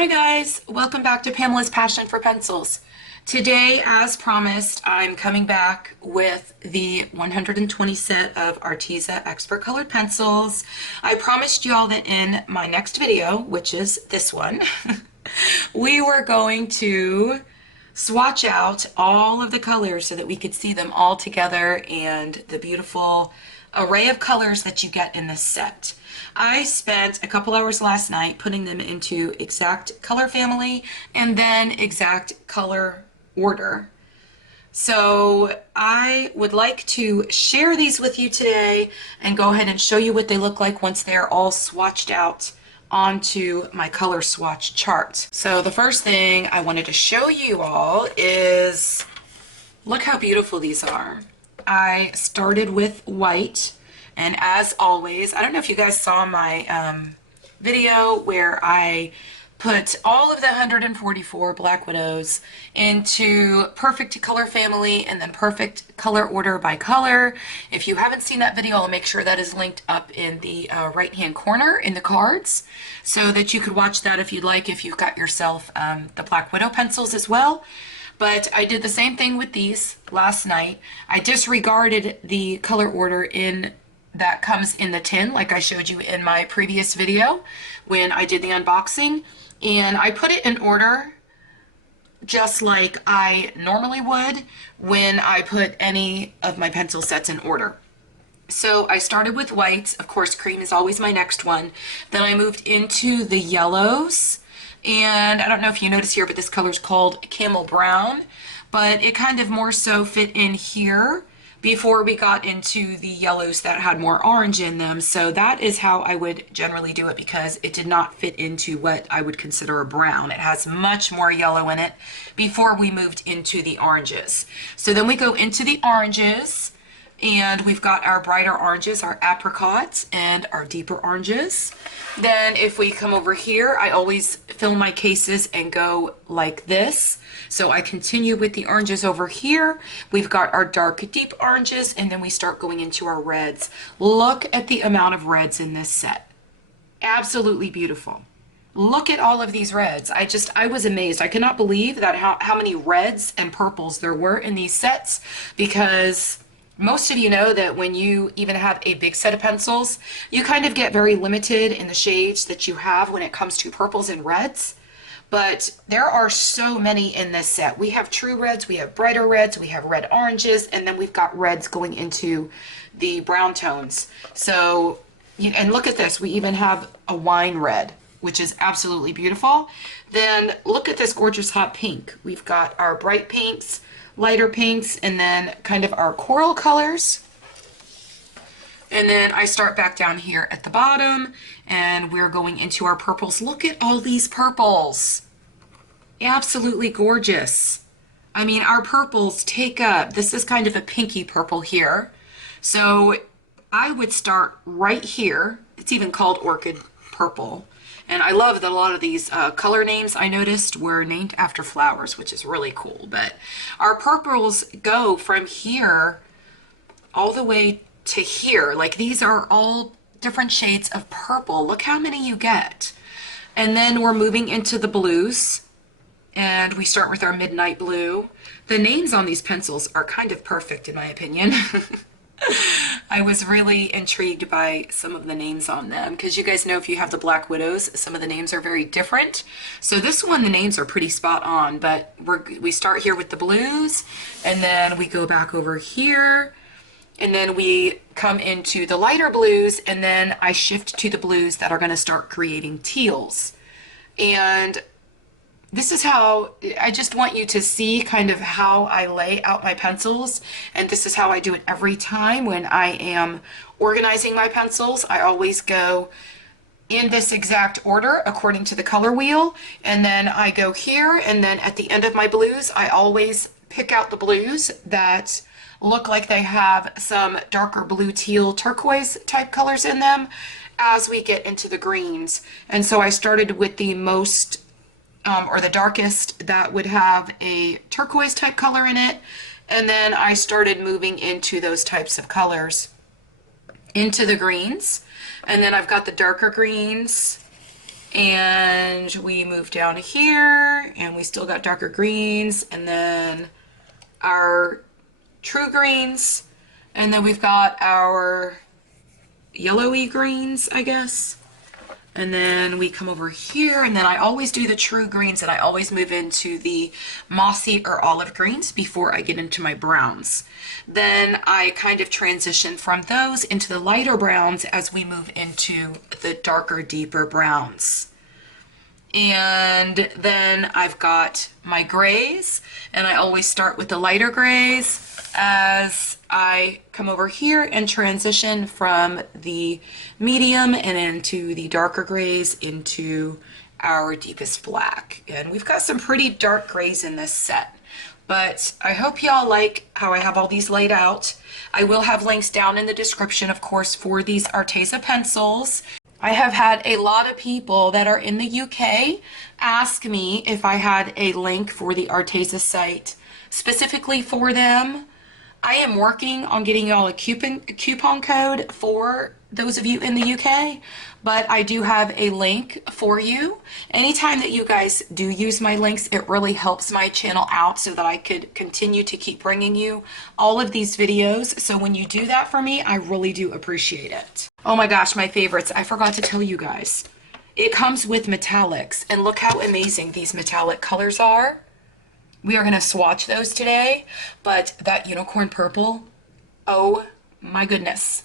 Hi guys, welcome back to Pamela's Passion for Pencils. Today, as promised, I'm coming back with the 120 set of Arteza Expert Colored Pencils. I promised you all that in my next video, which is this one, we were going to swatch out all of the colors so that we could see them all together and the beautiful array of colors that you get in this set. I spent a couple hours last night putting them into exact color family and then exact color order. So I would like to share these with you today and go ahead and show you what they look like once they're all swatched out onto my color swatch chart. So the first thing I wanted to show you all is, look how beautiful these are. I started with white, and as always, I don't know if you guys saw my video where I put all of the 144 Black Widows into perfect color family and then perfect color order by color. If you haven't seen that video, I'll make sure that is linked up in the right hand corner in the cards so that you could watch that if you'd like, if you've got yourself the Black Widow pencils as well. But I did the same thing with these last night. I disregarded the color order that comes in the tin, like I showed you in my previous video when I did the unboxing. And I put it in order just like I normally would when I put any of my pencil sets in order. So I started with whites. Of course, cream is always my next one. Then I moved into the yellows. And I don't know if you notice here, but this color is called Camel Brown, but it kind of more so fit in here before we got into the yellows that had more orange in them. So that is how I would generally do it because it did not fit into what I would consider a brown. It has much more yellow in it before we moved into the oranges. So then we go into the oranges, and we've got our brighter oranges, our apricots, and our deeper oranges. Then if we come over here, I always fill my cases and go like this. So I continue with the oranges over here. We've got our dark, deep oranges, and then we start going into our reds. Look at the amount of reds in this set. Absolutely beautiful. Look at all of these reds. I was amazed. I cannot believe that how many reds and purples there were in these sets, because most of you know that when you even have a big set of pencils, you kind of get very limited in the shades that you have when it comes to purples and reds. But there are so many in this set. We have true reds, we have brighter reds, we have red oranges, and then we've got reds going into the brown tones. So, and look at this, we even have a wine red, which is absolutely beautiful. Then look at this gorgeous hot pink. We've got our bright pinks, lighter pinks, and then kind of our coral colors. And then I start back down here at the bottom, and we're going into our purples. Look at all these purples. Absolutely gorgeous. I mean, our purples take up, this is kind of a pinky purple here. So I would start right here. It's even called orchid purple. And I love that a lot of these color names I noticed were named after flowers, which is really cool. But our purples go from here all the way to here. Like, these are all different shades of purple. Look how many you get. And then we're moving into the blues, and we start with our midnight blue. The names on these pencils are kind of perfect in my opinion. I was really intrigued by some of the names on them because you guys know if you have the Black Widows, some of the names are very different. So this one, the names are pretty spot on, but we start here with the blues, and then we go back over here, and then we come into the lighter blues, and then I shift to the blues that are going to start creating teals. And this is how, I just want you to see kind of how I lay out my pencils, and this is how I do it every time when I am organizing my pencils. I always go in this exact order according to the color wheel, and then I go here, and then at the end of my blues, I always pick out the blues that look like they have some darker blue, teal, turquoise type colors in them as we get into the greens. And so I started with the most or the darkest that would have a turquoise type color in it, and then I started moving into those types of colors into the greens, and then I've got the darker greens And we move down here and we still got darker greens, and then our true greens, and then we've got our yellowy greens, I guess. And then we come over here, and then I always do the true greens, and I always move into the mossy or olive greens before I get into my browns. Then I kind of transition from those into the lighter browns as we move into the darker, deeper browns. And then I've got my grays, and I always start with the lighter grays as I come over here and transition from the medium and into the darker grays into our deepest black. And we've got some pretty dark grays in this set, but I hope y'all like how I have all these laid out. I will have links down in the description, of course, for these Arteza pencils. I have had a lot of people that are in the UK ask me if I had a link for the Arteza site specifically for them. I am working on getting y'all a coupon code for those of you in the UK, but I do have a link for you. Anytime that you guys do use my links, it really helps my channel out so that I could continue to keep bringing you all of these videos. So when you do that for me, I really do appreciate it. Oh my gosh, my favorites. I forgot to tell you guys. It comes with metallics, and look how amazing these metallic colors are. We are going to swatch those today, but that unicorn purple, oh my goodness.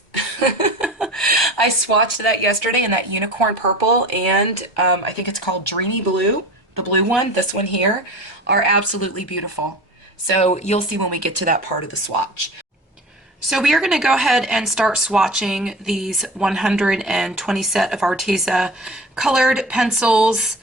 I swatched that yesterday, and that unicorn purple and I think it's called Dreamy Blue, the blue one, this one here, are absolutely beautiful. So you'll see when we get to that part of the swatch. So we are going to go ahead and start swatching these 120 set of Arteza colored pencils.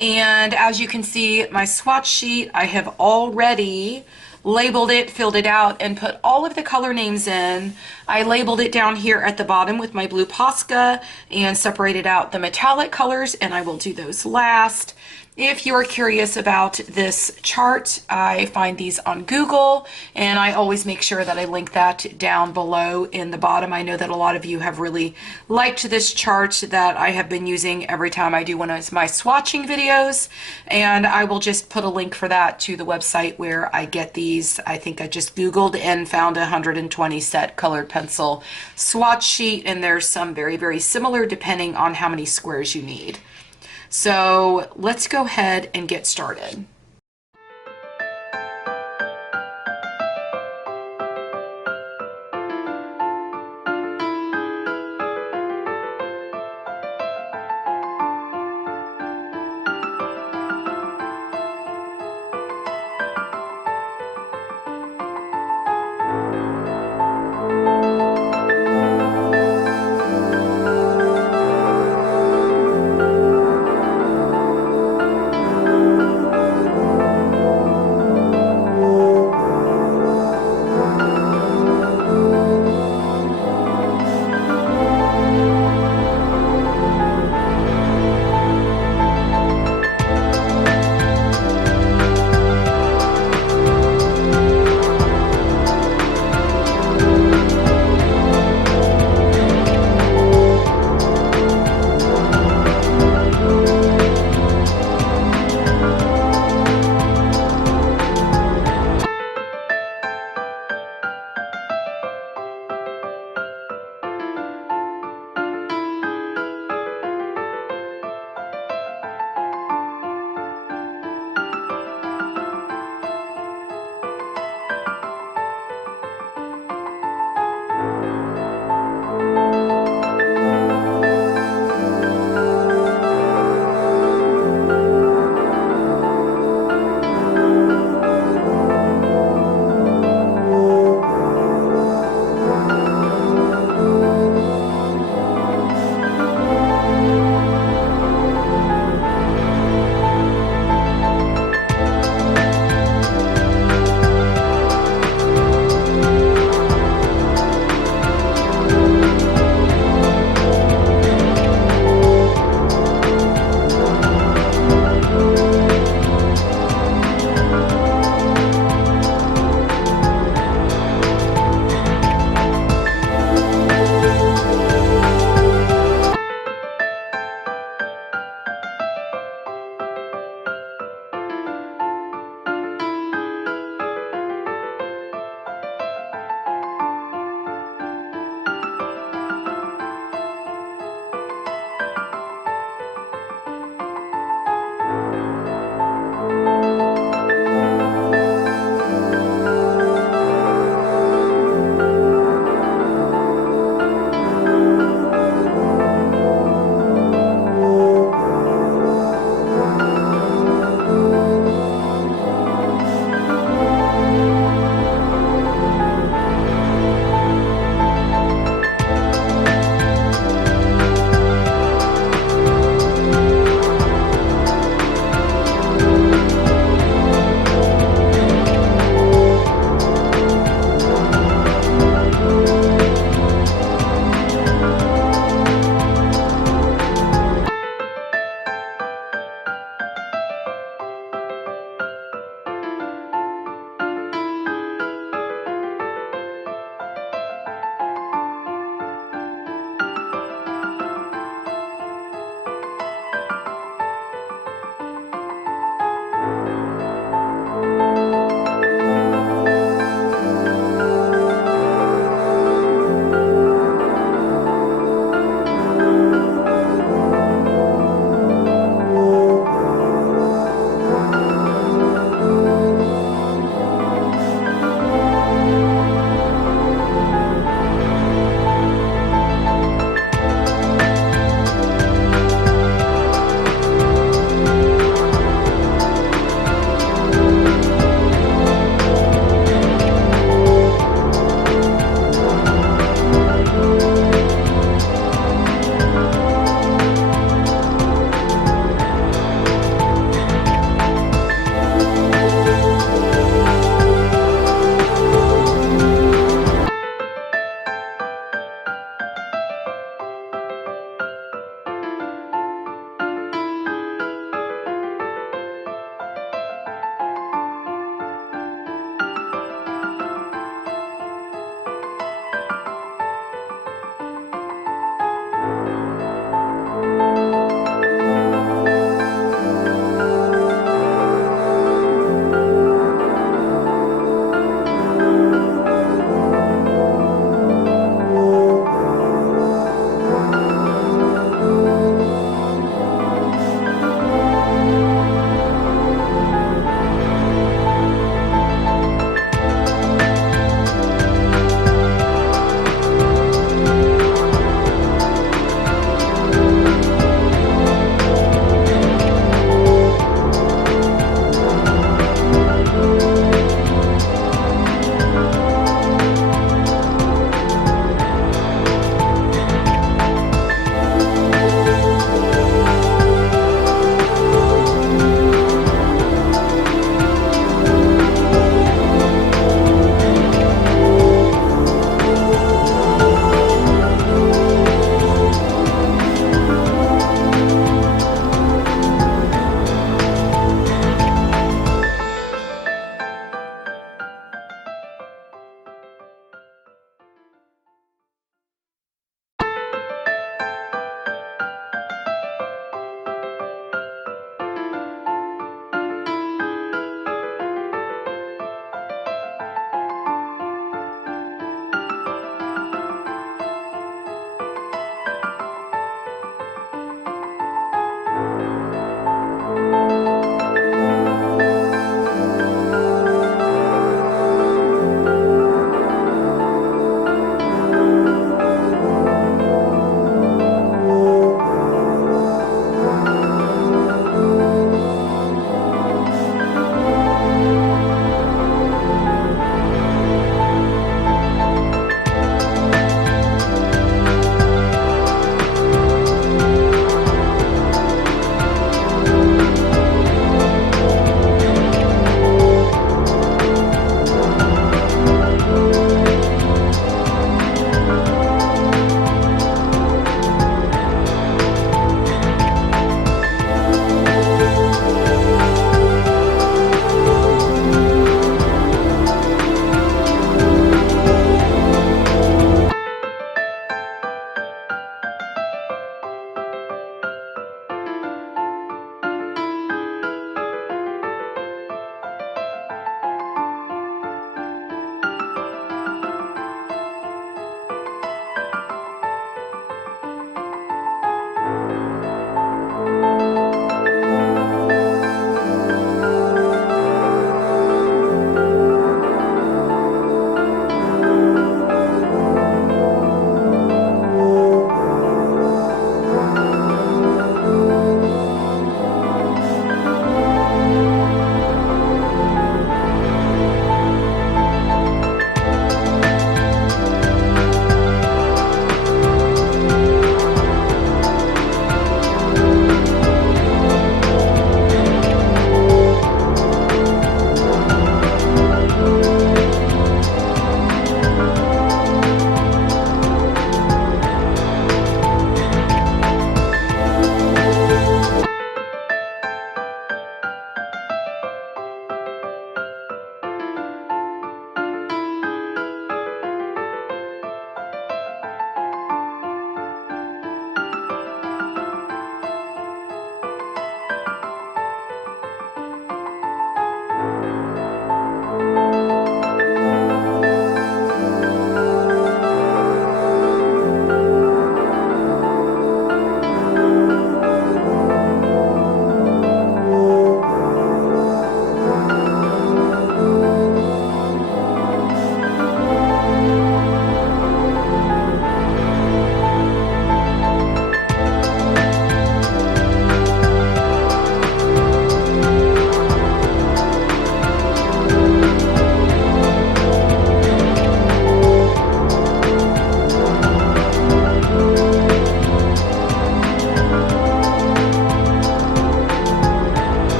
And as you can see, my swatch sheet, I have already labeled it, filled it out, and put all of the color names in. I labeled it down here at the bottom with my blue Posca and separated out the metallic colors, and I will do those last. If you're curious about this chart, I find these on Google, and I always make sure that I link that down below in the bottom. I know that a lot of you have really liked this chart that I have been using every time I do one of my swatching videos, and I will just put a link for that to the website where I get these. I think I just Googled and found a 120 set colored pencil swatch sheet, and there's some very, very similar depending on how many squares you need. So let's go ahead and get started.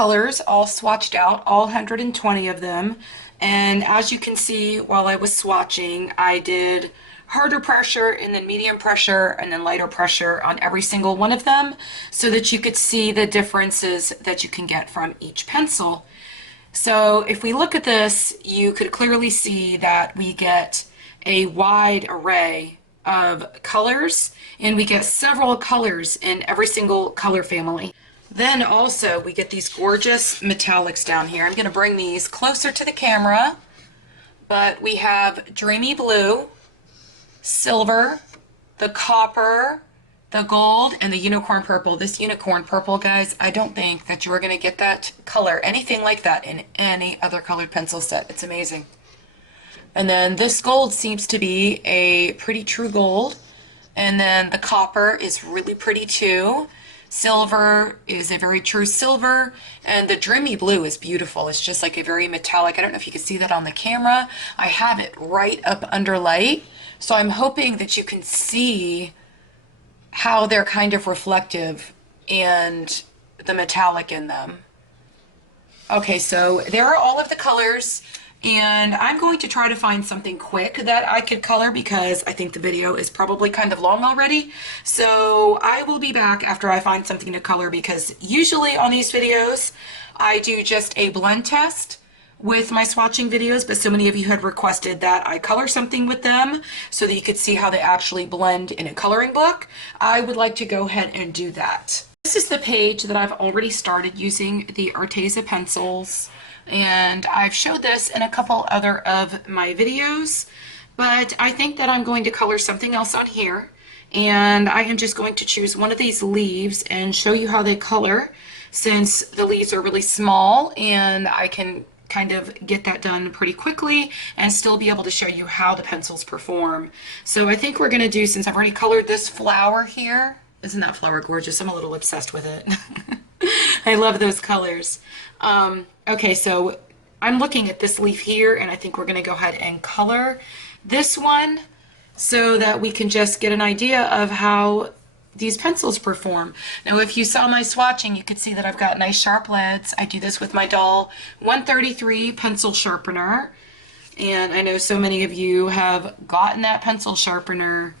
colors all swatched out, all 120 of them. And as you can see, while I was swatching, I did harder pressure and then medium pressure and then lighter pressure on every single one of them so that you could see the differences that you can get from each pencil. So if we look at this, you could clearly see that we get a wide array of colors, and we get several colors in every single color family. Then also we get these gorgeous metallics down here. I'm going to bring these closer to the camera, but we have dreamy blue, silver, the copper, the gold, and the unicorn purple. This unicorn purple, guys, I don't think that you're going to get that color, anything like that, in any other colored pencil set. It's amazing. And then this gold seems to be a pretty true gold. And then the copper is really pretty too. Silver is a very true silver. And the dreamy blue is beautiful. It's just like a very metallic. I don't know if you can see that on the camera. I have it right up under light. So I'm hoping that you can see how they're kind of reflective and the metallic in them. Okay, so there are all of the colors, and I'm going to try to find something quick that I could color because I think the video is probably kind of long already. So I will be back after I find something to color, because usually on these videos I do just a blend test with my swatching videos, but so many of you had requested that I color something with them so that you could see how they actually blend in a coloring book. I would like to go ahead and do that. This is the page that I've already started using the Arteza pencils, and I've showed this in a couple other of my videos, but I think that I'm going to color something else on here, and I am just going to choose one of these leaves and show you how they color, since the leaves are really small and I can kind of get that done pretty quickly and still be able to show you how the pencils perform. So I think we're going to do, since I've already colored this flower here, isn't that flower gorgeous? I'm a little obsessed with it. I love those colors. Okay, so I'm looking at this leaf here, and I think we're going to go ahead and color this one so that we can just get an idea of how these pencils perform. Now, if you saw my swatching, you could see that I've got nice sharp leads. I do this with my Doll 133 pencil sharpener, and I know so many of you have gotten that pencil sharpener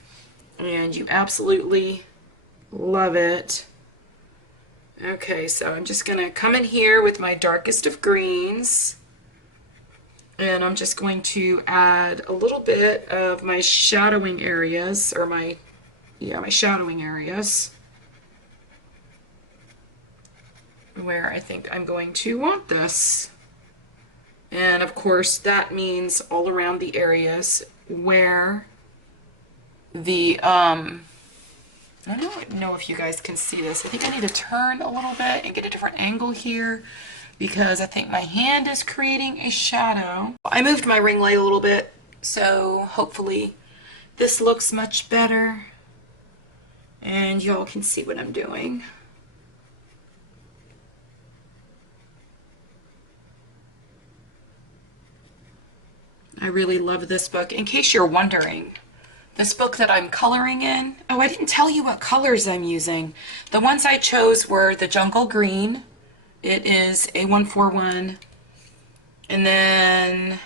and you absolutely love it. Okay, so I'm just gonna come in here with my darkest of greens, and I'm just going to add a little bit of my shadowing areas, or my shadowing areas, where I think I'm going to want this. And of course that means all around the areas where the I don't know if you guys can see this. I think I need to turn a little bit and get a different angle here, because I think my hand is creating a shadow. I moved my ring light a little bit, so hopefully this looks much better and y'all can see what I'm doing. I really love this book. In case you're wondering, this book that I'm coloring in, oh, I didn't tell you what colors I'm using. The ones I chose were the Jungle Green. It is A141, and then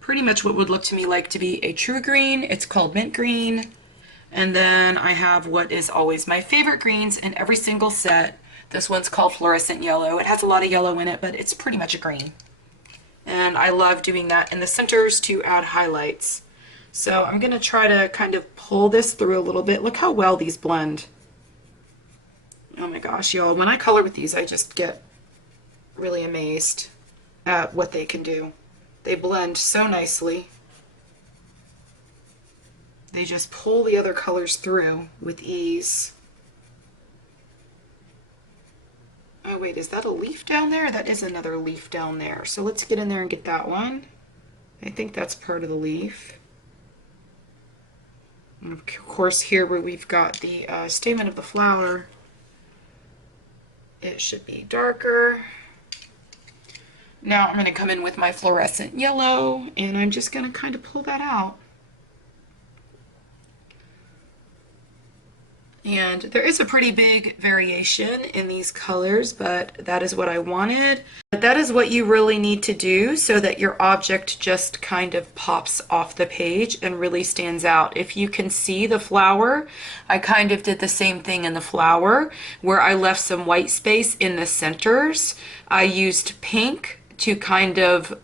pretty much what would look to me like to be a true green. It's called Mint Green. And then I have what is always my favorite greens in every single set. This one's called Fluorescent Yellow. It has a lot of yellow in it, but it's pretty much a green. And I love doing that in the centers to add highlights. So I'm going to try to kind of pull this through a little bit. Look how well these blend. Oh my gosh, y'all. When I color with these, I just get really amazed at what they can do. They blend so nicely. They just pull the other colors through with ease. Oh wait, is that a leaf down there? That is another leaf down there. So let's get in there and get that one. I think that's part of the leaf. And of course here where we've got the stamen of the flower, it should be darker. Now I'm going to come in with my fluorescent yellow, and I'm just going to kind of pull that out. And there is a pretty big variation in these colors, but that is what I wanted. But that is what you really need to do so that your object just kind of pops off the page and really stands out. If you can see the flower, I kind of did the same thing in the flower where I left some white space in the centers. I used pink to kind of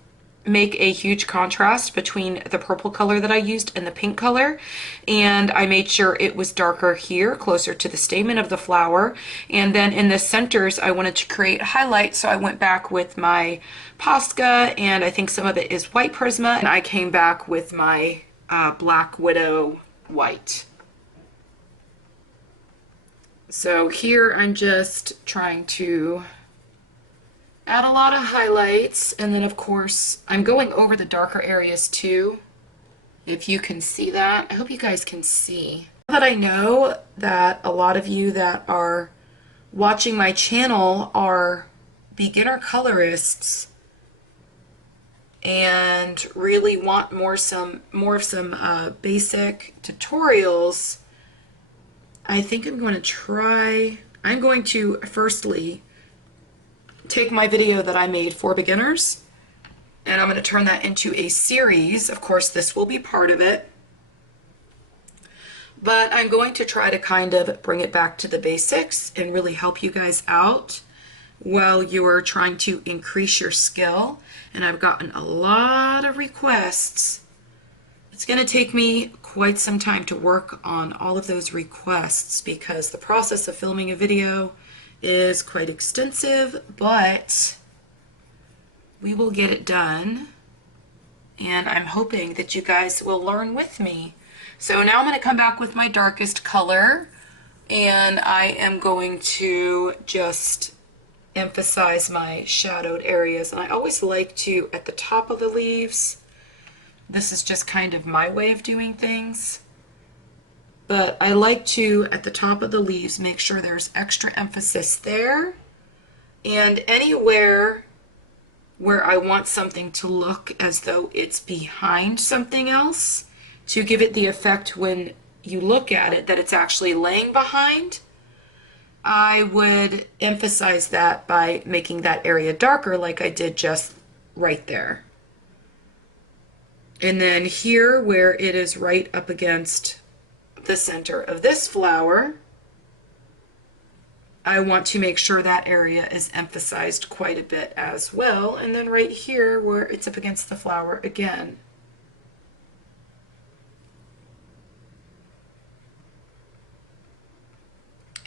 make a huge contrast between the purple color that I used and the pink color, and I made sure it was darker here closer to the stamen of the flower. And then in the centers I wanted to create highlights, so I went back with my Posca, and I think some of it is white Prisma, and I came back with my Black Widow white. So here I'm just trying to add a lot of highlights, and then of course I'm going over the darker areas too, if you can see that. I hope you guys can see. But I know that a lot of you that are watching my channel are beginner colorists and really want more of some basic tutorials. I think I'm going to firstly take my video that I made for beginners, and I'm going to turn that into a series. Of course, this will be part of it, but I'm going to try to kind of bring it back to the basics and really help you guys out while you're trying to increase your skill. And I've gotten a lot of requests. It's going to take me quite some time to work on all of those requests because the process of filming a video is quite extensive, but we will get it done, and I'm hoping that you guys will learn with me. So now I'm going to come back with my darkest color, and I am going to just emphasize my shadowed areas. And I always like to, at the top of the leaves, this is just kind of my way of doing things, but I like to, at the top of the leaves, make sure there's extra emphasis there, and anywhere where I want something to look as though it's behind something else, to give it the effect when you look at it that it's actually laying behind, I would emphasize that by making that area darker like I did just right there. And then here where it is right up against the center of this flower, I want to make sure that area is emphasized quite a bit as well. And then right here where it's up against the flower again.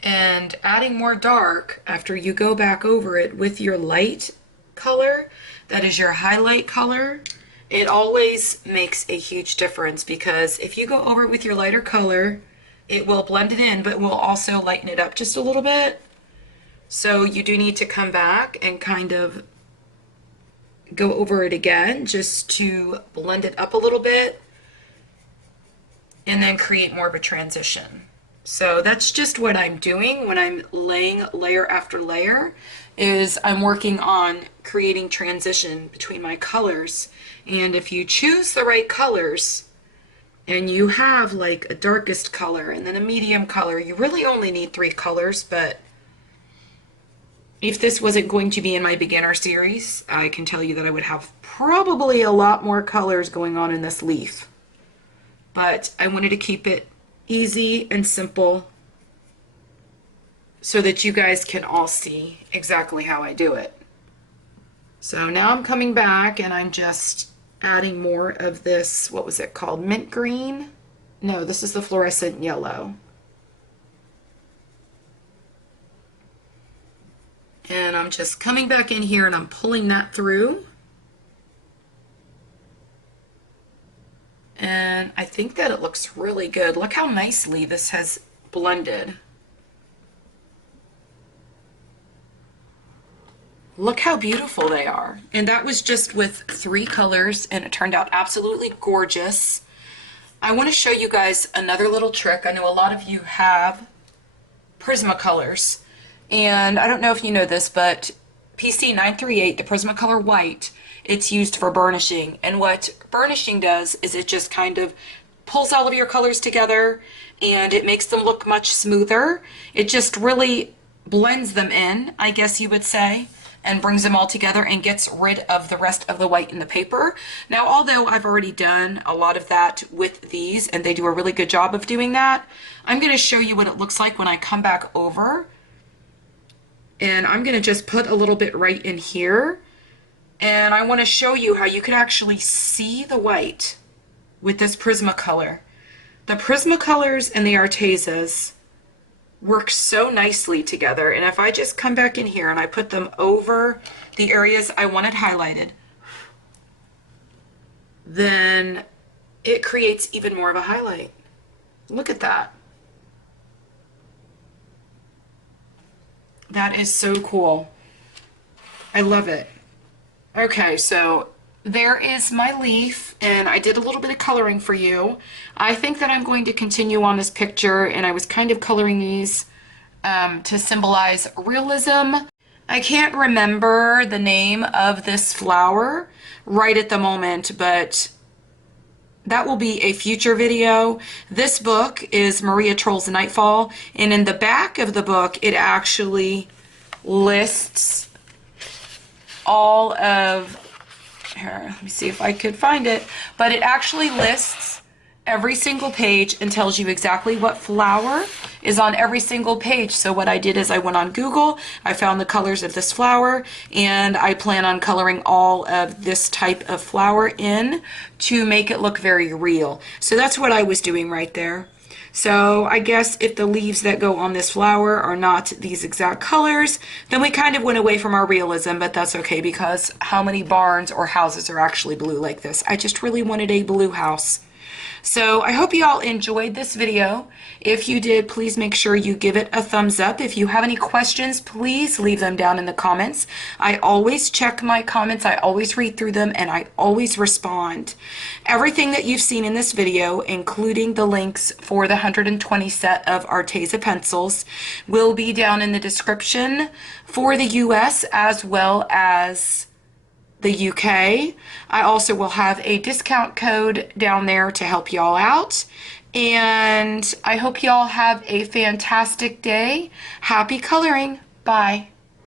And adding more dark after you go back over it with your light color, that is your highlight color, it always makes a huge difference, because if you go over it with your lighter color, it will blend it in, but will also lighten it up just a little bit. So you do need to come back and kind of go over it again just to blend it up a little bit and then create more of a transition. So that's just what I'm doing when I'm laying layer after layer, is I'm working on creating transition between my colors. And if you choose the right colors and you have like a darkest color and then a medium color, you really only need 3 colors. But if this wasn't going to be in my beginner series, I can tell you that I would have probably a lot more colors going on in this leaf. But I wanted to keep it easy and simple so that you guys can all see exactly how I do it. So now I'm coming back and I'm just adding more of this, what was it called, mint green? No, this is the fluorescent yellow. And I'm just coming back in here and I'm pulling that through. And I think that it looks really good. Look how nicely this has blended. Look how beautiful they are. And that was just with 3 colors, and it turned out absolutely gorgeous. I want to show you guys another little trick. I know a lot of you have Prismacolors, and I don't know if you know this, but PC 938, the Prismacolor White, it's used for burnishing. And what burnishing does is it just kind of pulls all of your colors together and it makes them look much smoother. It just really blends them in, I guess you would say, and brings them all together and gets rid of the rest of the white in the paper. Now, although I've already done a lot of that with these, and they do a really good job of doing that, I'm going to show you what it looks like when I come back over. And I'm going to just put a little bit right in here. And I want to show you how you can actually see the white with this Prismacolor. The Prismacolors and the Artezas work so nicely together. And if I just come back in here and I put them over the areas I wanted highlighted, then it creates even more of a highlight. Look at that. That is so cool. I love it. Okay, so there is my leaf, and I did a little bit of coloring for you. I think that I'm going to continue on this picture, and I was kind of coloring these to symbolize realism. I can't remember the name of this flower right at the moment, but that will be a future video. This book is Maria Trolle's Nightfall, and in the back of the book, it actually lists all of, here, let me see if I could find it, but it actually lists every single page and tells you exactly what flower is on every single page. So what I did is I went on Google, I found the colors of this flower, and I plan on coloring all of this type of flower in to make it look very real. So that's what I was doing right there. So I guess if the leaves that go on this flower are not these exact colors, then we kind of went away from our realism, but that's okay, because how many barns or houses are actually blue like this? I just really wanted a blue house. So I hope you all enjoyed this video. If you did, please make sure you give it a thumbs up. If you have any questions, please leave them down in the comments. I always check my comments, I always read through them, and I always respond. Everything that you've seen in this video, including the links for the 120 set of Arteza pencils, will be down in the description for the US as well as the UK. I also will have a discount code down there to help y'all out. And I hope y'all have a fantastic day. Happy coloring. Bye.